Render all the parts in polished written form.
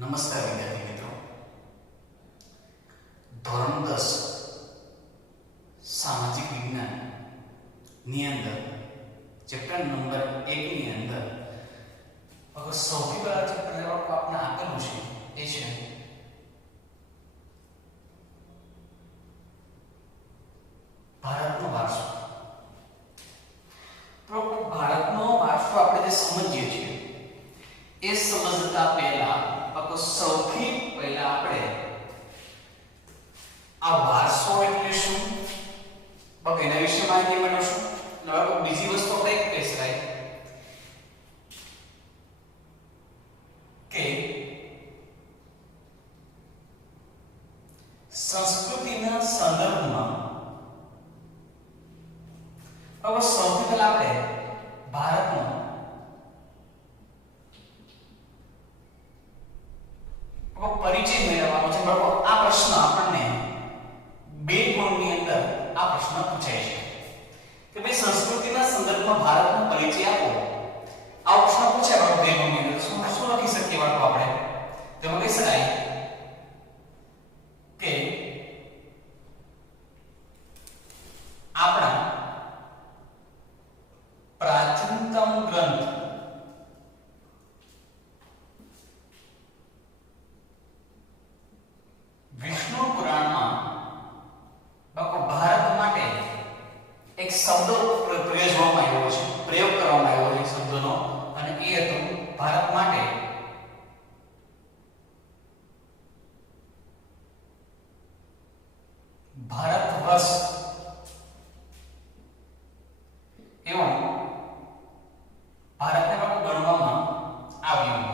નમસ્કાર વિદ્યાર્થી મિત્રો, ધોરણ 10 સામાજિક વિજ્ઞાન ની અંદર ચેપ્ટર નંબર 1 ની અંદર અગર સૌથી પહેલા ચેપ્ટર આપણે આપેલું છે એ છે ભારતનો વારસો. તો ભારતનો વારસો આપણે જે સમજીએ છીએ એ સમજતા પહેલા સૌથી પહેલા આપણે આ વારસો એટલે શું એના વિશે માહિતી મેળવશું. બીજી વસ્તુ આપણે એક કહી શકાય કે સંસ્કૃતિના સંદર્ભમાં સૌથી પહેલા આપણે ભારતનો પરિચય મેળવવાનો છે. બરાબર, આ પ્રશ્ન આપણને બે ગુણની અંદર આ પ્રશ્ન પૂછાય છે કે ભાઈ સંસ્કૃતિના સંદર્ભમાં ભારતનો પરિચય આપો. આ પ્રશ્ન પૂછાય બરાબર બે ગુણની અંદર. શું લખી શકીએ વાળો આપણે? તેમાં કહી શકાય કે આપણા પ્રાચીનતમ ગ્રંથ વિષ્ણુ પુરાણમાં ભારત માટે એક શબ્દ પ્રયોજવામાં આવ્યો છે, પ્રયોગ કરવામાં આવ્યો છે શબ્દનો, અને એ હતું ભારત માટે ભારત વર્ષ. એવું ભારતને ગણવામાં આવ્યું.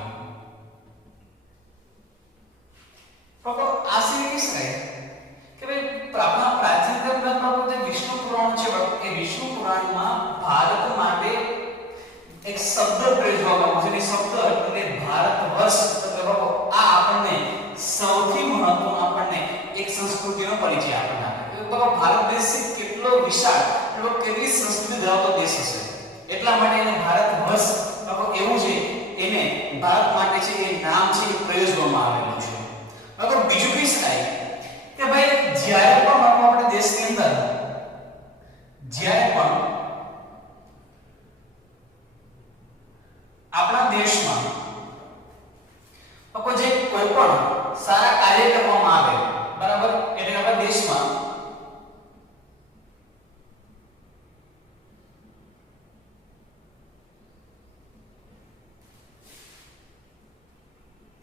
આ સિવાય કહી શકાય કે ભાઈ આપણા પ્રાચીન ગ્રંથમાં જે વિષ્ણુ પુરાણ છે એ વિષ્ણુ પુરાણમાં ભારત માટે એક શબ્દ પ્રયોજવામાં આવ્યો છે. એ શબ્દ એટલે ભારત વર્ષ. આ આપણને સૌથી મહત્વનો આપણને એક સંસ્કૃતિનો પરિચય આપણને આપે. ભારત દેશ કેટલો વિશાળ, કેટલી સંસ્કૃતિ ધરાવતો દેશ હશે, એટલા માટે એને ભારત વર્ષ એવું છે, એને ભારત માટે છે એ નામ છે એ પ્રયોજવામાં આવેલું છે. અગર બીજું કહી શકાય કે ભાઈ જ્યારે પણ આપણે દેશની અંદર જ્યારે પણ આપણા દેશમાં જે કોઈ પણ સારા કાર્ય કરવામાં આવે, બરાબર, એટલે આપણા દેશમાં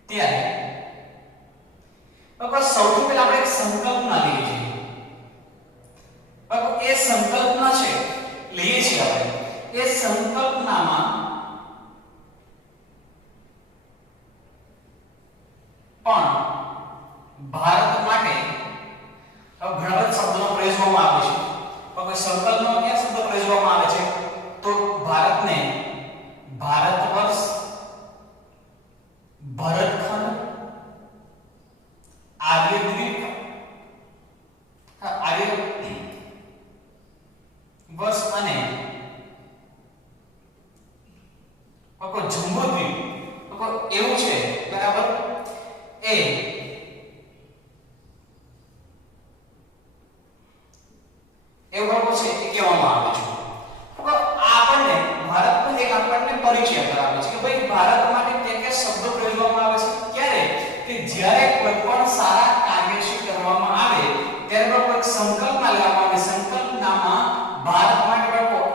ત્યારે સૌથી પહેલા આપણે એક સંકલ્પના લઈએ છીએ. એ સંકલ્પના છે લઈએ છીએ આપણે. એ સંકલ્પનામાં પણ ભારત માટે ઘણા બધા શબ્દોનો પ્રયોજવામાં આવે છે. સંકલ્પમાં કયા શબ્દ પ્રયોજવામાં આવે છે? તો ભારતને ભારત વર્ષ, ભરતખંડ, આર્યદ્વીપ, આર્ય વર્ષ અને જંબુદ્વીપ એવું છે, બરાબર. એવું છે એ કહેવામાં આવે છે. આપણને ભારતનો એક આપણને પરિચય કરાવે છે કે ભાઈ ભારત માટે કયા શબ્દો પ્રયોજવામાં આવે છે. ક્યારે? કે જ્યારે કોઈ પણ સારા કાર્ય કરવામાં આવે ત્યારે કોઈ સંકલ્પના લેવામાં આવે. સંકલ્પનામાં ભારત માટે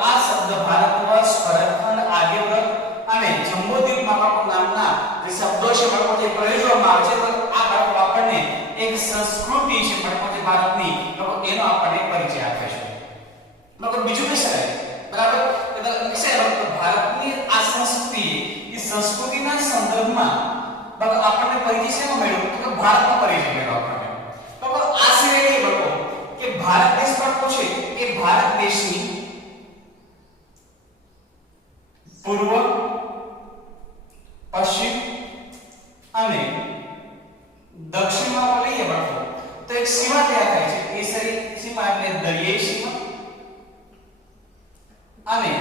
આ શબ્દ ભારત વર્ષ, ભરતખંડ, આર્યવ્રત અને જંબુદ્વીપમાં નામના જે શબ્દો છે તે પ્રયોજવામાં આવે છે. તો આ આપણને એક સંસ્કૃતિ છે ભારતની, એનો આપણને પરિચય આપે છે. બીજું કહી શકાય, બરાબર, ભારતની આ સંસ્કૃતિ, એ સંસ્કૃતિના સંદર્ભમાં આપણને પરિચય શેમાં મળ્યો? તો ભારતનો પરિચય મળ્યો આપણને. આ સિવાય એ લોકો કે ભારત દેશ પણ છે એ ભારત દેશની પૂર્વ, પશ્ચિમ અને દક્ષિણમાં લઈએ બાળકો તો એક સીમા તૈયાર થાય છે. એ સીમા એટલે દરિયાઈ સીમા, અને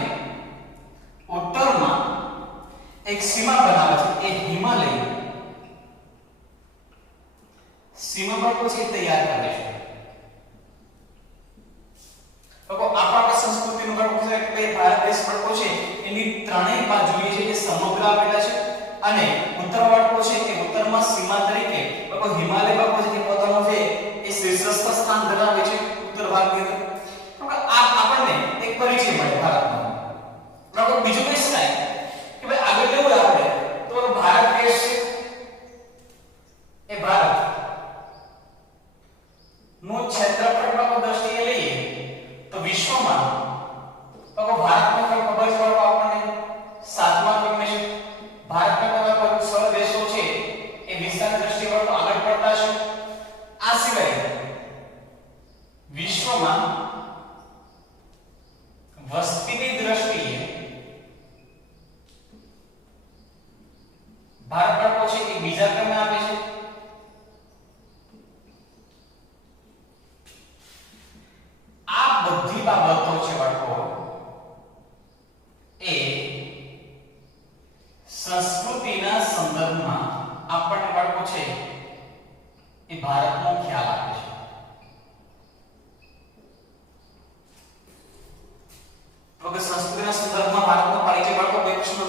ઉત્તરમાં એક સીમા બનાવે છે એ હિમાલય સીમા બાળકો છે તે યાદ રાખીશું. તો આપણા સંસ્કૃતિનું બાળકો છે કે ભાઈ ભારત દેશ બાળકો છે એની ત્રણેય બાજુએ છે એ સમગ્ર આવેલા છે અને ઉત્તર બાળકો છે કે ઉત્તરમાં સીમા તરીકે બાળકો હિમાલય બાળકો છે કે પોતાનું છે એ શીર્ષસ્થ સ્થાન ધરાવે છે ઉત્તર ભારતની અંદર. આ આપણને એક પરિચય મળે ભારતનો. બાળકો બીજું કઈ શકાય કે ભાઈ આગળ કેવું આપણે તો ભારત દેશ છે એ ભારત નું ક્ષેત્રફળ બાળકો દ્રષ્ટિએ લઈએ તો વિશ્વમાં બાળકો ભારતનો ખબર છે બાળકો આપણને 7મા ક્રમે છે. ભારતના બાળકો 6 દેશો છે એ વિસ્તાર દ્રષ્ટિએ બાળકો આગળ પડતા છે. આ સિવાય વિશ્વમાં વસ્તીની દ્રષ્ટિએ ભારત બાળકો છે એ બીજા ક્રમે આવે છે. આ બધી બાબતો છે બાળકો એ સંસ્કૃતિના સંદર્ભમાં આપણને બાળકો છે એ ભારતનો ખ્યાલ આપે છે. તો કે સંસ્કૃતિના સંદર્ભમાં ભારતનો પરિચય બાળકો બે પ્રશ્નો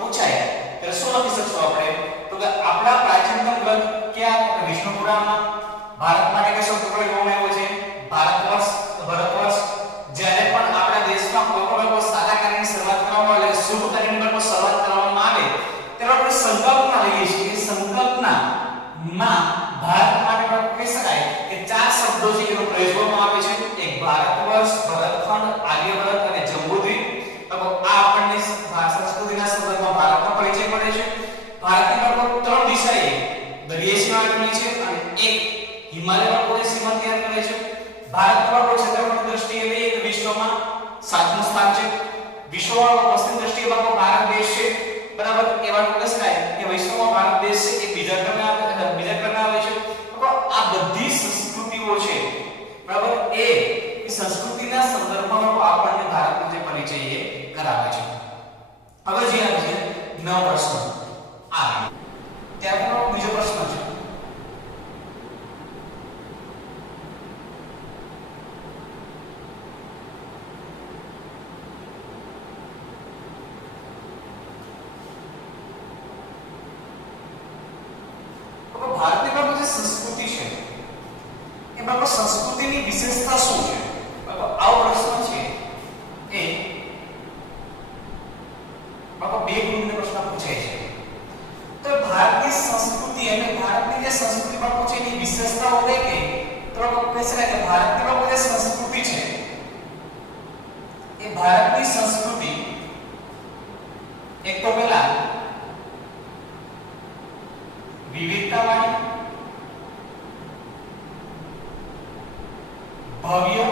પૂછાય ત્યારે શું લખી શકશો આપણે તો કે આપણા પ્રાચીનતમ ગ્રંથ ક્યાં તો વિષ્ણુ પુરાણમાં ભારત માટે કે શબ્દ પ્રયોગ આવ્યો છે ભારતવર્ષ. ભારતવર્ષ જ્યારે પણ આપણા દેશમાં કોઈ પણ સારા કાર્યની શરૂઆત કરવામાં આવે શુભ કાર્યની પણ શરૂઆત કરવામાં આવે ત્યારે આપણે સંકલ્પના લઈએ છીએ. એ સંકલ્પના માં ભારત માટે પણ કહી શકાય કે 4 શબ્દો છે એનો પ્રયોગ કરવામાં આવે છે. એક ભારતવર્ષ, ભરતખંડ, આર્યવ્રત અને જંબુદ્વીપ. તો આ આપણને સંસ્કૃતિના સંદર્ભમાં ભારતનો પરિચય મળે છે. ભારતની બાળકો 3 દિશાએ દરિયાઈ સીમા આવેલી છે અને એક હિમાલય બાળકોની સીમા તૈયાર કરે છે. ભારત બાળકો ક્ષેત્રફળની દ્રષ્ટિએ લઈએ તો વિશ્વમાં 7મું સ્થાન છે. વિશ્વમાં વસ્તીની દ્રષ્ટિએ બાળકો ભારત દેશ છે બરાબર. એ બાળકો કહી શકાય કે વિશ્વમાં ભારત દેશ છે એ બીજા ક્રમે આવે છે. તો આ બધી સંસ્કૃતિઓ છે બરાબર એ સંસ્કૃતિના સંદર્ભમાં આપણને ભારતનો જે પરિચય એ કરાવે છે. હવે જે આવે છે 9 પ્રશ્ન આ ત્યારનો બીજો પ્રશ્ન છે ભારતની બાબત જે સંસ્કૃતિ છે એ બાબત સંસ્કૃતિની વિશેષતા શું છે આવો પ્રશ્ન છે એ બાબત બે ગુણનો પ્રશ્ન પૂછાય છે. તો ભારતીય સંસ્કૃતિ અને ભારતની જે સંસ્કૃતિ બાબત છે એની વિશેષતાઓ છે કે તો કહી શકાય કે ભારતની બાબત જે સંસ્કૃતિ છે એ ભારતની સંસ્કૃતિ એક તો પહેલા વિવિધતાવાળી, ભવ્ય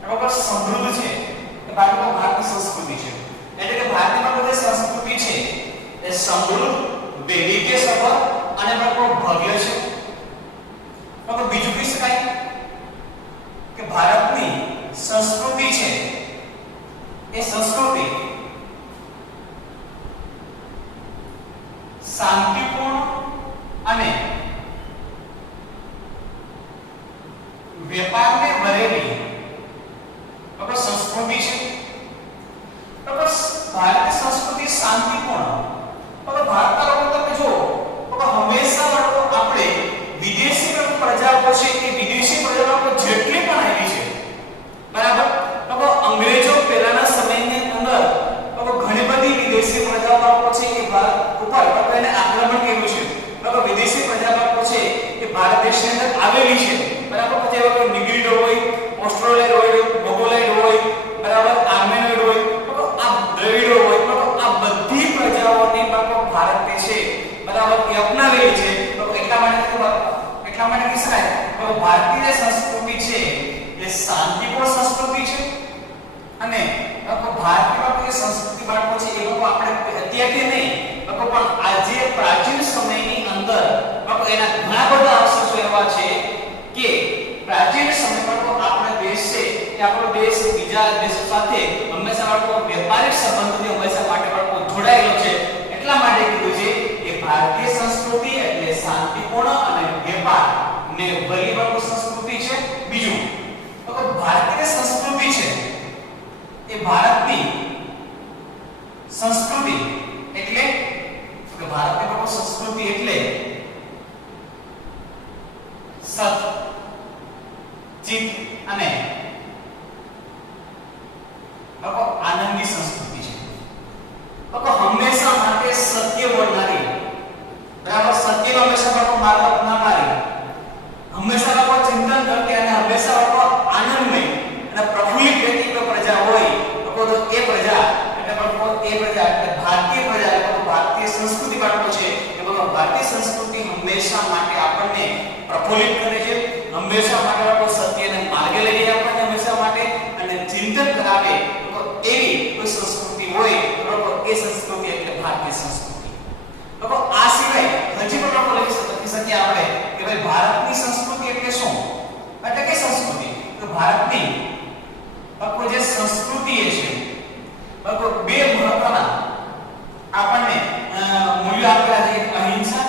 બરાબર સમૃદ્ધ છે. એ ભારતની સંસ્કૃતિ છે. એટલે કે ભારતની બધી સંસ્કૃતિ છે એ સમૃદ્ધ, વૈવિધ્યસભર અને ભવ્ય છે. તો બીજું કહી શકાય કે ભારતની સંસ્કૃતિ છે એ સંસ્કૃતિ શાંતિપૂર્ણ અને વેપારને ભરેલી સંસ્કૃતિ છે. ભારતીય સંસ્કૃતિ શાંતિપૂર્ણ ભારતના લોકો તમે જો હંમેશા આપણે વિદેશી પ્રજાઓ છે કે વિદેશી પ્રજાઓ જેટલી પણ આવી છે બરાબર અંગ્રેજો પહેલાના સમયની અંદર ઘણી બધી વિદેશી પ્રજાઓ છે એ ભારત ઉપર એને આક્રમણ કર્યું છે. વિદેશી પ્રજાઓ છે એ ભારત દેશની અંદર આવેલી છે બરાબર. પછી એવા નિગ્રીડો હોય, ઓસ્ટ્રોલેડ હોય, મોગોલાઇડ હોય બરાબર, આર્મેનોઇડ હોય, આ દ્રવિડો હોય આ બધી પ્રજાઓને ભારત છે બરાબર એ અપનાવેલી છે. તો એટલા માટે કહી શકાય ભારતીય સંસ્કૃતિ છે એ શાંતિપૂર્ણ સંસ્કૃતિ છે અને ભારતીય સંસ્કૃતિ બાળકો છે એ લોકો આપણે અત્યારથી નહીં પણ આજે પ્રાચીન સમયની અંદર એના ઘણા બધા અવશેષો એવા છે કે પ્રાચીન સમયમાં આપણો દેશ છે એ આપણો દેશ બીજા દેશો સાથે હંમેશા વેપારિક સંબંધોથી હંમેશા માટે જોડાયેલો છે. એટલા માટે કીધું છે કે ભારતીય સંસ્કૃતિ એટલે શાંતિપૂર્ણ અને વેપાર ને વહીવટ સંસ્કૃતિ છે. બીજું તો ભારતીય સંસ્કૃતિ છે એ ભારતની સંસ્કૃતિ એટલે કે ભારતીય સંસ્કૃતિ એટલે સત ચિત અને આનંદી સંસ્કૃતિ છે. તો હંમેશા માટે સત્ય બોલનારી, બરાબર, સત્યનો હંમેશા માર્ગ અપનાવનારી, હંમેશા લોકો ચિંતન કરતી અને હંમેશા લોકો આનંદમય અને પ્રફુલ્લિત વ્યક્તિત્વ પ્રજા હોય તો એ પ્રજા એટલે ભારતીય પ્રજા એટલે ભારતીય સંસ્કૃતિ બાળકો છે એ ભારતીય સંસ્કૃતિ હંમેશા માટે આપણને પ્રફુલ્લિત કરે છે, હંમેશા માટે લોકો સત્યને માર્ગે લઈ જાય આપણને હંમેશા માટે અને ચિંતન કરાવે તો એવી કોઈ સંસ્કૃતિ હોય તો એ સંસ્કૃતિ એટલે ભારતીય સંસ્કૃતિ. તો આ સિવાય હજી પણ આપણે લખી શકીએ આપણે કે ભાઈ ભારતની સંસ્કૃતિ એટલે શું? એટલે કે સંસ્કૃતિ તો ભારતની જે સંસ્કૃતિ છે બે મહત્વના આપણને મૂલ્યો આપેલા છે. અહિંસા,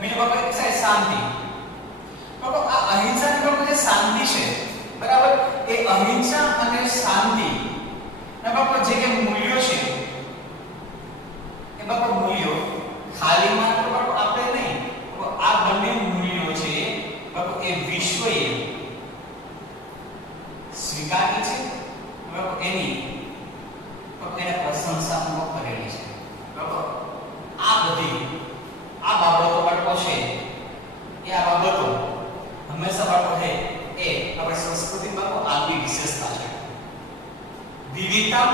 બીજું બાબત છે શાંતિ. તો આ અહિંસા ની જે શાંતિ છે, બરાબર, એ અહિંસા અને શાંતિ ના બાબત જે કે મૂલ્યો છે એ બાબત મૂલ્યો ખાલી માત્ર આપણે નહીં, આ બંને મૂલ્યો છે બાબત એ વિશ્વએ સ્વીકારી છે, બરાબર, એની પ્રશંસા કરેલી છે. બરાબર, આ બધી આ બાબતો બાળકો છે એ આ બાબતો હંમેશા બાળકો છે એ આપણી સંસ્કૃતિ બાળકો આગવી વિશેષતા છે. વિવિધતા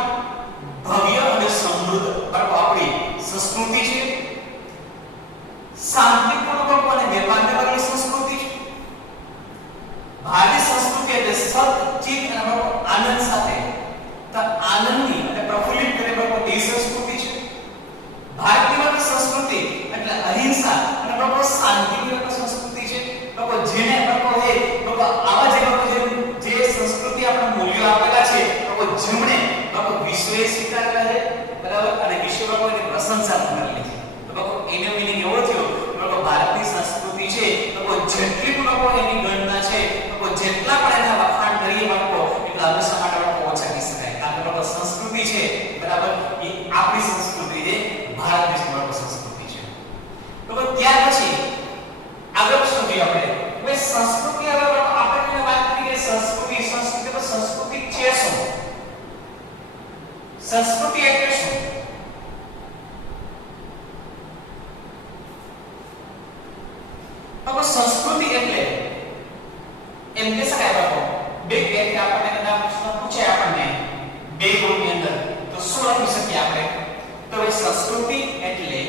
ભવ્ય અને સમૃદ્ધ બાળકો આપણી સંસ્કૃતિ છે. શાંતિપૂર્ણ બાળકો અને વેપારને વાળી સંસ્કૃતિ છે. ભારતીય સંસ્કૃતિ એટલે સત ચિત અને આનંદ સાથે આનંદની અને પ્રફુલ્લિત કરે બાળકો એ સંસ્કૃતિ છે. ભારતીય સંસ્કૃતિ એટલે અહિંસા અને બાળકો શાંતિની સંસ્કૃતિ છે. બાળકો જેને બાળકો છે બાળકો આવા જે બાળકો જે સંસ્કૃતિ આપણા મૂલ્યો આપેલા છે બાળકો જેમણે બાળકો વિશ્વએ સ્વીકારેલા છે, બરાબર, અને વિશ્વ બાળકો એની પ્રશંસા કરેલી છે. તો બાળકો એનો મીનિંગ એવો થયો બાળકો ભારતની સંસ્કૃતિ છે બાળકો જેટલી પણ બાળકો એની ગણના છે બાળકો જેટલા પણ એના વખાણ કરીએ બાળકો એટલા હંમેશા માટે બાળકો ઓછા કહી શકાય. કારણ કે બાળકો સંસ્કૃતિ છે, બરાબર, એ આપણી સંસ્કૃતિ છે, ભારત દેશની બાળકો સંસ્કૃતિ છે. તો ત્યાર પછી આગળ શું જોઈએ આપણે હવે સંસ્કૃતિ. હવે આપણે વાત કરીએ સંસ્કૃતિ તો સંસ્કૃતિ છે શું? સંસ્કૃતિ એટલે શું? તો સંસ્કૃતિ એટલે એમ કે શકાય બાળકો બે વ્યક્તિ આપણને કદાચ પ્રશ્ન પૂછે આપણને બે ગ્રુપની અંદર તો શું લખી શકીએ આપણે? તો એ સંસ્કૃતિ એટલે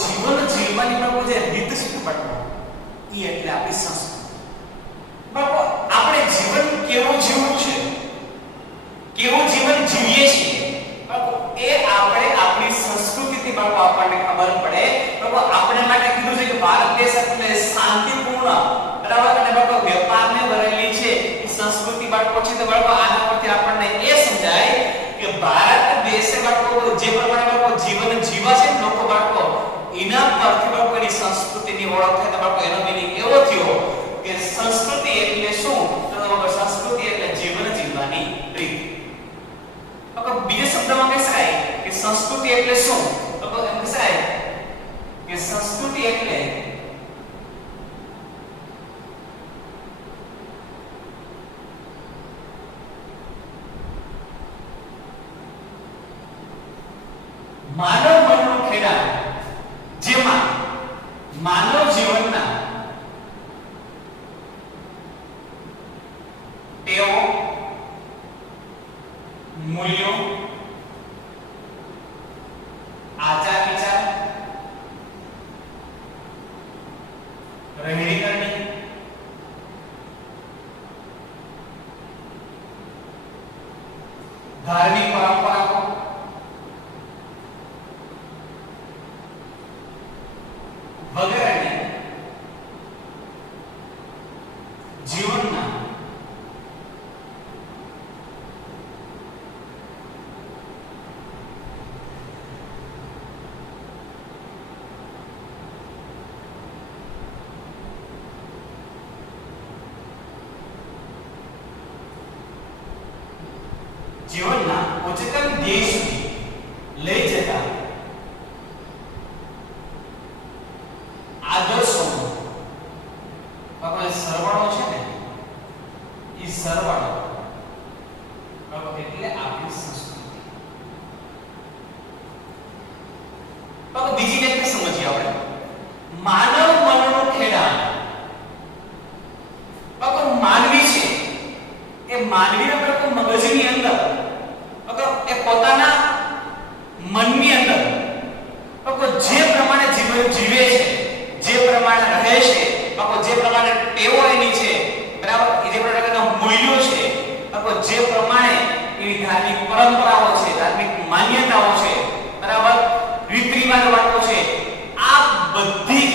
જીવન જીવવાની બાબો જે રીત છે બાળકો એ એટલે આપણી સંસ્કૃતિ. બાળકો આપણે જીવન કેવું જીવવું છે, કેવું જીવન જીવીએ છીએ બાળકો એ આપણે આપણી સંસ્કૃતિથી બાળકો આપણને ખબર પડે. બાળકો આપણે માટે કીધું છે કે ભારત દેશ એટલે શાંતિપૂર્ણ, બરાબર, અને બાળકો વેપારને ભરેલી છે એ સંસ્કૃતિ બાળકો છે. તો બાળકો આના પરથી આપણને એ સમજાય કે ભારત દેશે બાળકો જે પ્રમાણે બાળકો જીવન જીવા છે લોકો બાળકો એના પરથી બાળકોની સંસ્કૃતિની ઓળખ થાય. તો બાળકો એનો મીનિંગ એવો થયો કે સંસ્કૃતિ એટલે શું? તો સંસ્કૃતિ એટલે જીવન જીવવાની રીત. તો બીજા શબ્દમાં કહી શકાય કે સંસ્કૃતિ એટલે શું? તો એમ કહી શકાય કે સંસ્કૃતિ એટલે માનવ મનનું ખેડાણ જેમાં માનવ જીવનના ટેવો, મૂલ્યો, આચાર વિચાર, રહેણીકરણી, ધાર્મિક પરંપરાઓ, વગેરેને જીવનના જીવનના ઉચ્ચતમ ધ્યેય સુધી લઈ જતા આદર્શોનો આપણે સરવાળો છે ને એ સરવાળો બરાબર એટલે આપણી સંસ્કૃતિ. બરાબર બીજી રીતે સમજીએ આપણે માનવ મનનો ખેડાણ. બરાબર માનવી છે એ માનવીના બરાબર મગજની અંદર બરાબર એ પોતાના મનની અંદર બરાબર જે પ્રમાણે જીવન જીવે છે, જે પ્રમાણે રહે છે, બરાબર જે પ્રમાણે ટેવો એની છે, બરાબર એ જે પ્રકારના મૂલ્યો છે, બરાબર જે પ્રમાણે એની ધાર્મિક પરંપરાઓ છે, ધાર્મિક માન્યતાઓ છે, બરાબર રીત રિવાજો છે, આ બધી જ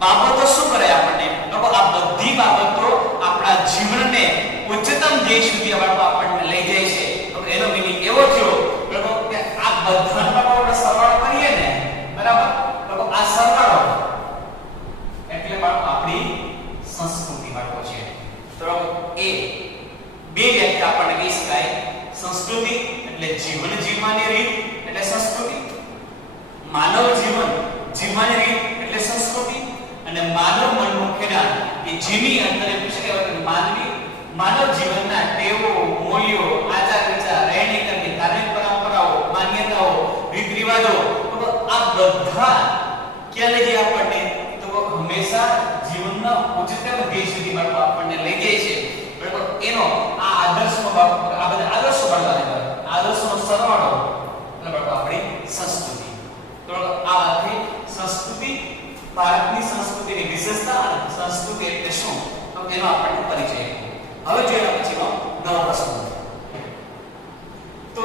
બાબતો શું કરે આપણને બરાબર આ બધી બાબતો આપણા જીવનને ઉચ્ચતમ ધ્યેય સુધી આપણને લઈ જાય છે. તો એનો મીનિંગ એવો થયો બરાબર કે આ બધાનો આપણે સરવાળો કરીએ ને બરાબર બરાબર આ સરવાળો એટલે બાળકો આપણી સંસ્કૃતિ બાળકો છે. તો એ બે વ્યાખ્યા આપણને કહી શકાય. સંસ્કૃતિ એટલે જીવન જીવવાની રીત એટલે સંસ્કૃતિ, માનવ જીવન જીવવાની રીત એટલે સંસ્કૃતિ, અને માનવ મનનું ખેડાણ એ જેની અંદર પૂછે કે માનવ જીવનના ટેવો, મૂલ્યો, આચાર વિચાર, રહેણી કરણી, ધાર્મિક પરંપરાઓ, માન્યતાઓ, રીત રિવાજો આ બધા ક્યાં લઈ જાય આપણને તો હંમેશા જીવનના ઉચ્ચતમ ધ્યેય સુધી આપણને લઈ જાય છે. બરાબર એનો આ આદર્શનો આ બધા આદર્શો બનવાના આદર્શનો સરવાળો એટલે આપણી સંસ્કૃતિ. તો આ વાતથી સંસ્કૃતિ ભારતની સંસ્કૃતિની વિશેષતા અને સંસ્કૃતિ એટલે શું તો એનો આપણને પરિચય. હવે જોઈએ પછીનો નવો પ્રશ્ન. તો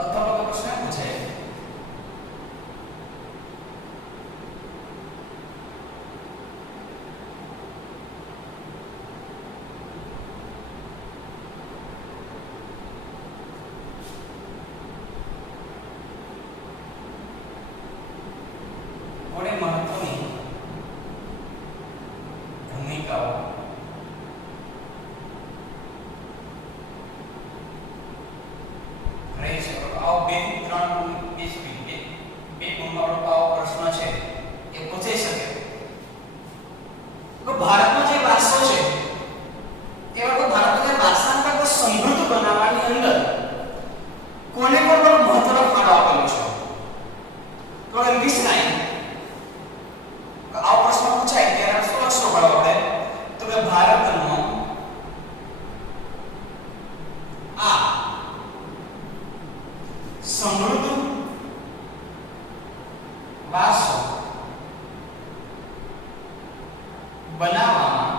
અથવા પ્રશ્ન પૂછે કોને મહત્વની ભૂમિકાઓ રહે છે. આવો બે થી ત્રણ બે ગુણવાળો આવો પ્રશ્ન છે એ પૂછાઈ શકે. તો ભારતનો જે વારસો છે એવા તો ભારતનો જે વારસાને પણ સમૃદ્ધ બનાવવાની અંદર કોને કોણ મહત્વનો ફાળો આપેલો છે તો ઇંગ્લિશ નાઈ આવો પ્રશ્ન પૂછાય ત્યારે શું લક્ષણો મળે આપણે તો કે ભારતનો આ સમૃદ્ધ વારસો બનાવવામાં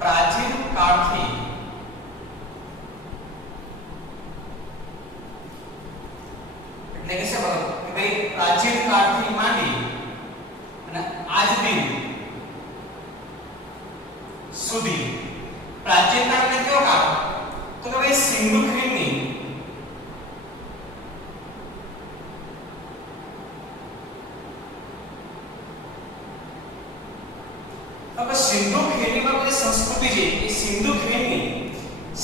પ્રાચીન કાળથી એટલે કે શું કે ભાઈ પ્રાચીન કાળથી માંડી અને આજ દિન સુધી. પ્રાચીન કાળ એટલે કયો કાળ તો કે ભાઈ સિંધુ ખીણની સિંધુ ખીણની પર સંસ્કૃતિ છે એ સિંધુ ખીણની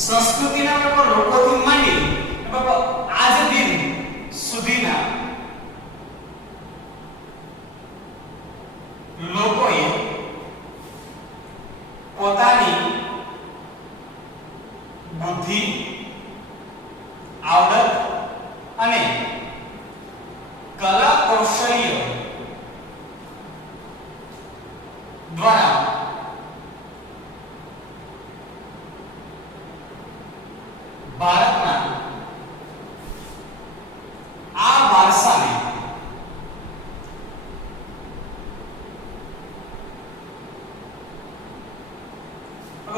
સંસ્કૃતિના લોકોથી માંડી આજ દિન સુધીના લોકોએ પોતાની બુદ્ધિ આવડત અને કલા કૌશલ્ય દ્વારા ભારતના આ વારસાને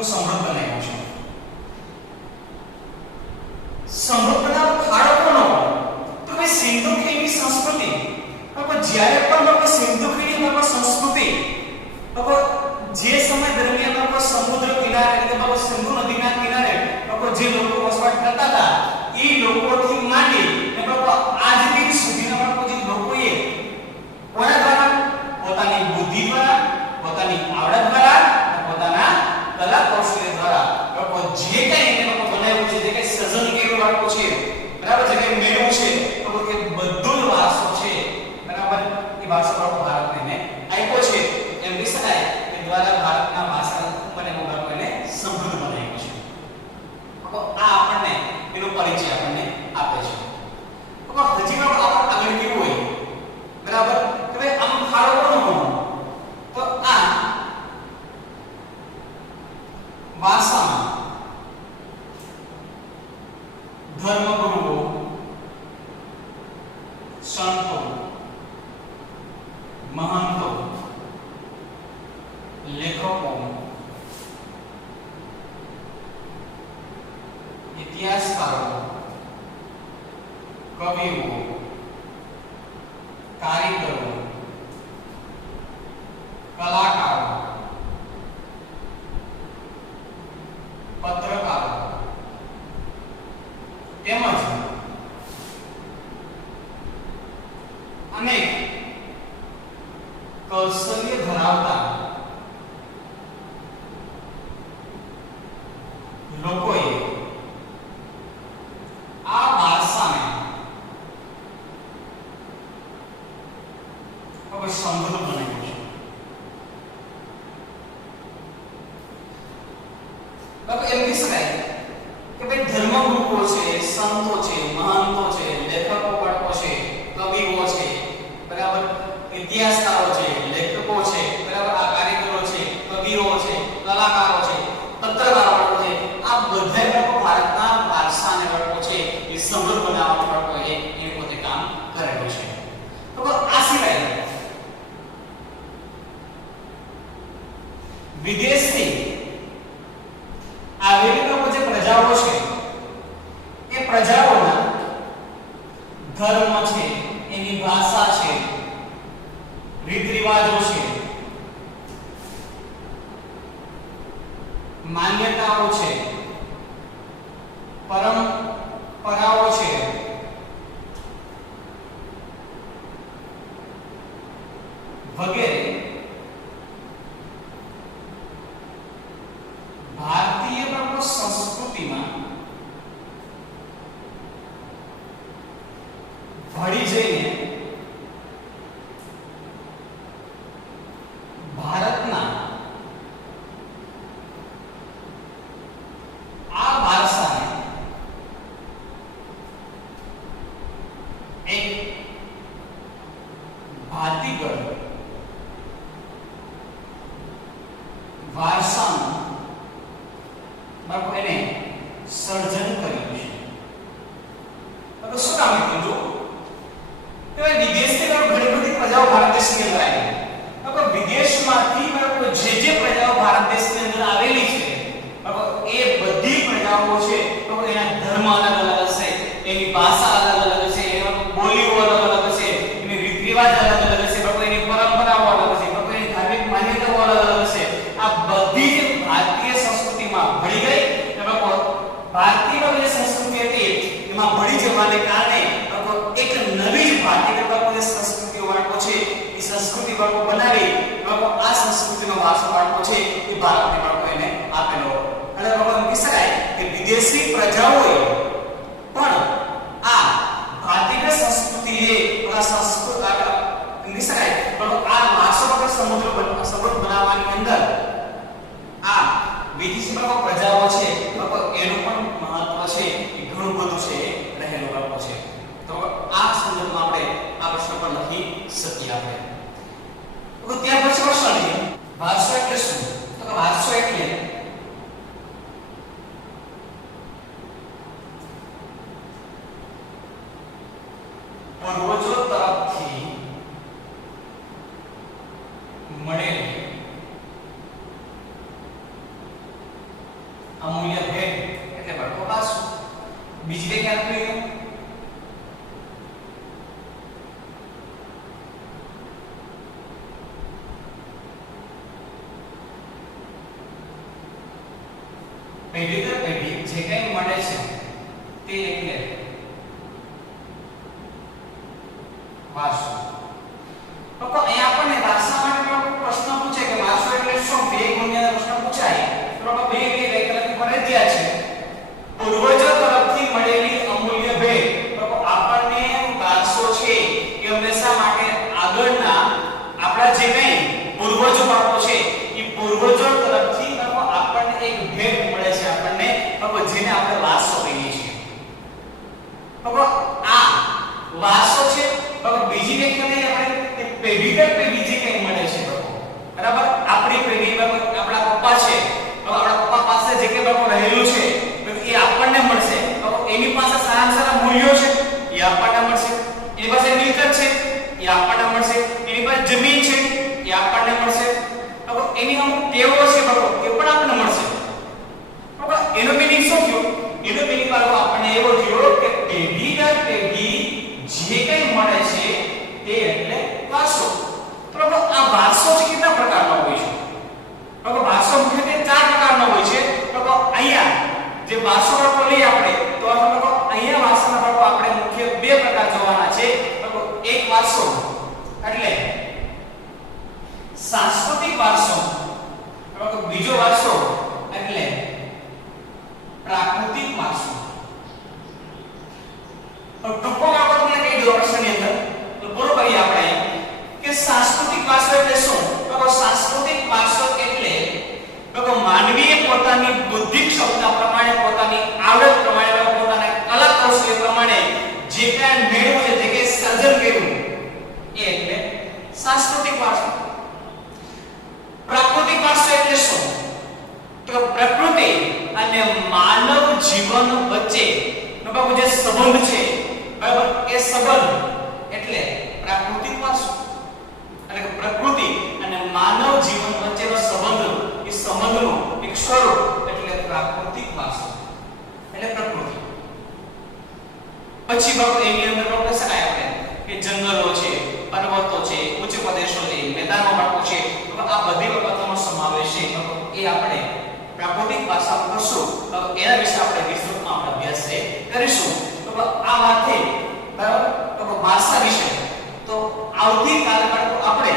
સમૃદ્ધ બનાવ્યું છે. સમૃદ્ધ બનાવવાનો ફાળો કોનો? તો ભાઈ સિંધુ ખીણની સંસ્કૃતિ. જ્યારે પણ સિંધુ ખીણની સંસ્કૃતિ જે સમય દરમિયાન સમુદ્ર કિનારે એટલે સિંધુ નદીના કિનારે જે લોકો વસવાટ કરતા હતા એ લોકોથી માંડી આજ દિન સુધીના જે લોકોએ કોના દ્વારા પોતાની બુદ્ધિ દ્વારા પોતાની આવડત દ્વારા પોતાના કલા કૌશલ્ય દ્વારા જે કંઈ એને બનાવ્યું છે, જે કંઈ સર્જન કર્યું બાળકો છે, બરાબર, જે કંઈ મેળવ્યું છે કે બધું જ વારસો છે, બરાબર, એ વારસો બાળકો ભારતને આપ્યો છે. એમ કહી શકાય કે દ્વારા ભારતના વારસાને એને સમૃદ્ધ બનાવ્યું છે. આ આપણને એનો પરિચય આપણને આપે છે. હજી આગળ કેવું હોય, બરાબર, કે ભાઈ આમ ફાળો કોનો? તો આ વારસામાં ધર્મગુરુઓ, સંતો, મહંતો, લેખકો, ઇતિહાસકારો, કવિઓ, કારીગરો, કલાકારો, પત્રકારો તેમજ અનેક કૌશલ્ય ધરાવતા લોકોએ આ વારસાને સમૃદ્ધ બનાવ્યું છે. એમ કહી શકાય કે ભાઈ ધર્મગુરુઓ છે, સંતો છે, મહંતો છે, લેખકો બાળકો છે, કવિઓ છે, બરાબર, ઇતિહાસકારો છે, લેખકો છે, બરાબર, આ કારીગરો છે, કવિઓ છે, કલાકારો છે, પત્રકારો બાળકો છે, આ બધા લોકો ભારતના વારસાને બાળકો છે એ સમૃદ્ધ બનાવવા બાળકો એ પોતે કામ કરેલું છે. તો આ સિવાય વિદેશથી આવેલી જે પ્રજાઓ છે એ પ્રજાઓના ધર્મ છે, એની ભાષા છે, રીત રિવાજો છે, માન્યતાઓ છે, પરંપરાઓ છે, વગેરે ભારતીય સંસ્કૃતિમાં ભળી જઈને ભારતના આ વારસાને એક ભાતીગળ વારસાનું એને સર્જન કર્યું છે. તો શું કામ કર્યું? જો કે વિદેશથી ઘણી બધી પ્રજાઓ ભારત દેશની અંદર આવી, વિદેશમાંથી જે પ્રજાઓ ભારત દેશની અંદર આવેલી છે એ બધી પ્રજાઓ છે એના ધર્મ અલગ અલગ હશે, એની ભાષા અલગ અલગ હશે, એની બોલીઓ અલગ અલગ હશે, એની રીત રિવાજ અલગ અલગ હશે, એની પરંપરાઓ અલગ હશે, એની ધાર્મિક માન્યતાઓ અલગ અલગ હશે. આ બધી જે ભારતીય સંસ્કૃતિમાં ભળી ગઈ, ભારતીય જે સંસ્કૃતિ હતી એમાં ભળી જવાને કારણે એક નવી જ ભારતીય જે સંસ્કૃતિઓ વાળો છે એ સંસ્કૃતિ વાળો બનાવી આ સંસ્કૃતિનો વારસો વાળો છે એ ભારતને વાળો એને આપેલો. અને એમ કહી શકાય કે વિદેશી પ્રજાઓએ પણ આ ભારતીય સંસ્કૃતિએ સંસ્કૃત કહી શકાય આ વારસો સમૃદ્ધ બનાવવાની અંદર આ વિદેશી પ્રજાઓ છે એનું પણ મહત્વ છે ઘણું બધું છે રહેલું બાળકો છે. તો આ સંદર્ભમાં આપણે આ પ્રશ્ન પર લખી શકીએ આપણે. તો ત્યાર પછી પ્રશ્ન લઈએ વારસો એટલે શું? તો કે વારસો એટલે પૂર્વજો તરફથી મળેલી અમૂલ્ય ભેટ એટલે બાળકો વારસો. બીજી વ્યાખ્યા આપી પેઢી દર પેઢી જે કંઈ મળે છે તે એટલે વારસો. લોકો અહીંયા આપણને વારસા માટે પ્રશ્ન પૂછે કે વારસો એટલે શું? બે ગુણ્યાનો પ્રશ્ન પૂછાય તો લોકો બે વ્યાખ્યા ફરજિયાત છે. પૂર્વજો તરફથી મળેલી અમૂલ્ય ભેટ. લોકો આપણને વારસો છે એ હંમેશા માટે આગળના આપણા જે કંઈ પૂર્વજો બાળકો છે એ પૂર્વજો તરફથી આપણને એક ભેટ મળે છે આપણને જેને આપણે વારસો કહીએ છીએ. આ વારસો છે. બીજી વ્યાખ્યા આપણે કે પેઢી દર પેઢી જે કંઈ મળે છે બરાબર. આપણી પેઢી આપણા પપ્પા છે આપણા પપ્પા પાસે જે કંઈ રહેલું છે એ આપણને મળશે. એની પાસે સારા સારા મૂલ્યો છે એ આપણને મળશે. એની પાસે મિલકત છે એ આપણને મળશે. એની પાસે જમીન છે એ આપણને મળશે. એની અમુક ટેવો છે એ પણ આપણને મળશે. એનો મીનિંગ શું થયો? એનો મીનિંગ આપણને એવો થયો કે પેઢી દર પેઢી જે કંઈ મળે છે તે એટલે વારસો. તો આ વારસો છે કેટલા પ્રકારનો હોય છે? વારસો મુખ્યત્વે 4 પ્રકારનો હોય છે. અહીંયા જે વારસો લઈએ આપણે તો અહીંયા વારસાના બાળકો આપણે મુખ્ય 2 પ્રકાર જોવાના છે. એક વારસો એટલે સાંસ્કૃતિક વારસો. બીજો વારસો એટલે પ્રાકૃતિક વારસો. ટૂંકમાં આપણે તમને કહી દઉં પ્રશ્નની અંદર તો પૂરો કરીએ આપણે કે સાંસ્કૃતિક વારસો એટલે શું? સાંસ્કૃતિક વારસો એટલે માનવીએ પોતાની બુદ્ધિ ક્ષમતા પ્રમાણે પોતાની આવડત પ્રમાણે પોતાના કલા કૌશલ્ય પ્રમાણે જે કાંઈ મેળવ્યું છે જે કે સર્જન કર્યું એ એટલે સાંસ્કૃતિક વારસો. પ્રાકૃતિક વારસો એટલે શું? તો પ્રકૃતિ અને માનવ જીવન વચ્ચે જે સંબંધ છે બરાબર એ સંબંધ એટલે પ્રાકૃતિક વારસો. એટલે કે પ્રકૃતિ અને માનવ જીવન વચ્ચેનો સંબંધ એ સંબંધનું એક સ્વરૂપ એટલે પ્રાકૃતિક વારસો એટલે પ્રકૃતિ. પછી બાબત એની અંદર કહી શકાય આપણે કે જંગલો છે, પર્વતો છે, ઉચ્ચ પ્રદેશો છે, મેદાનો બાળકો છે. તો આ બધી બાબતોનો સમાવેશ છે એ આપણે પ્રાકૃતિક વારસા કરશું. એના વિશે આપણે વિસ્તૃતમાં આપણે અભ્યાસ કરીશું. તો આ વાત થઈ બરાબર વારસા વિશે. તો આવતીકાલે આપણે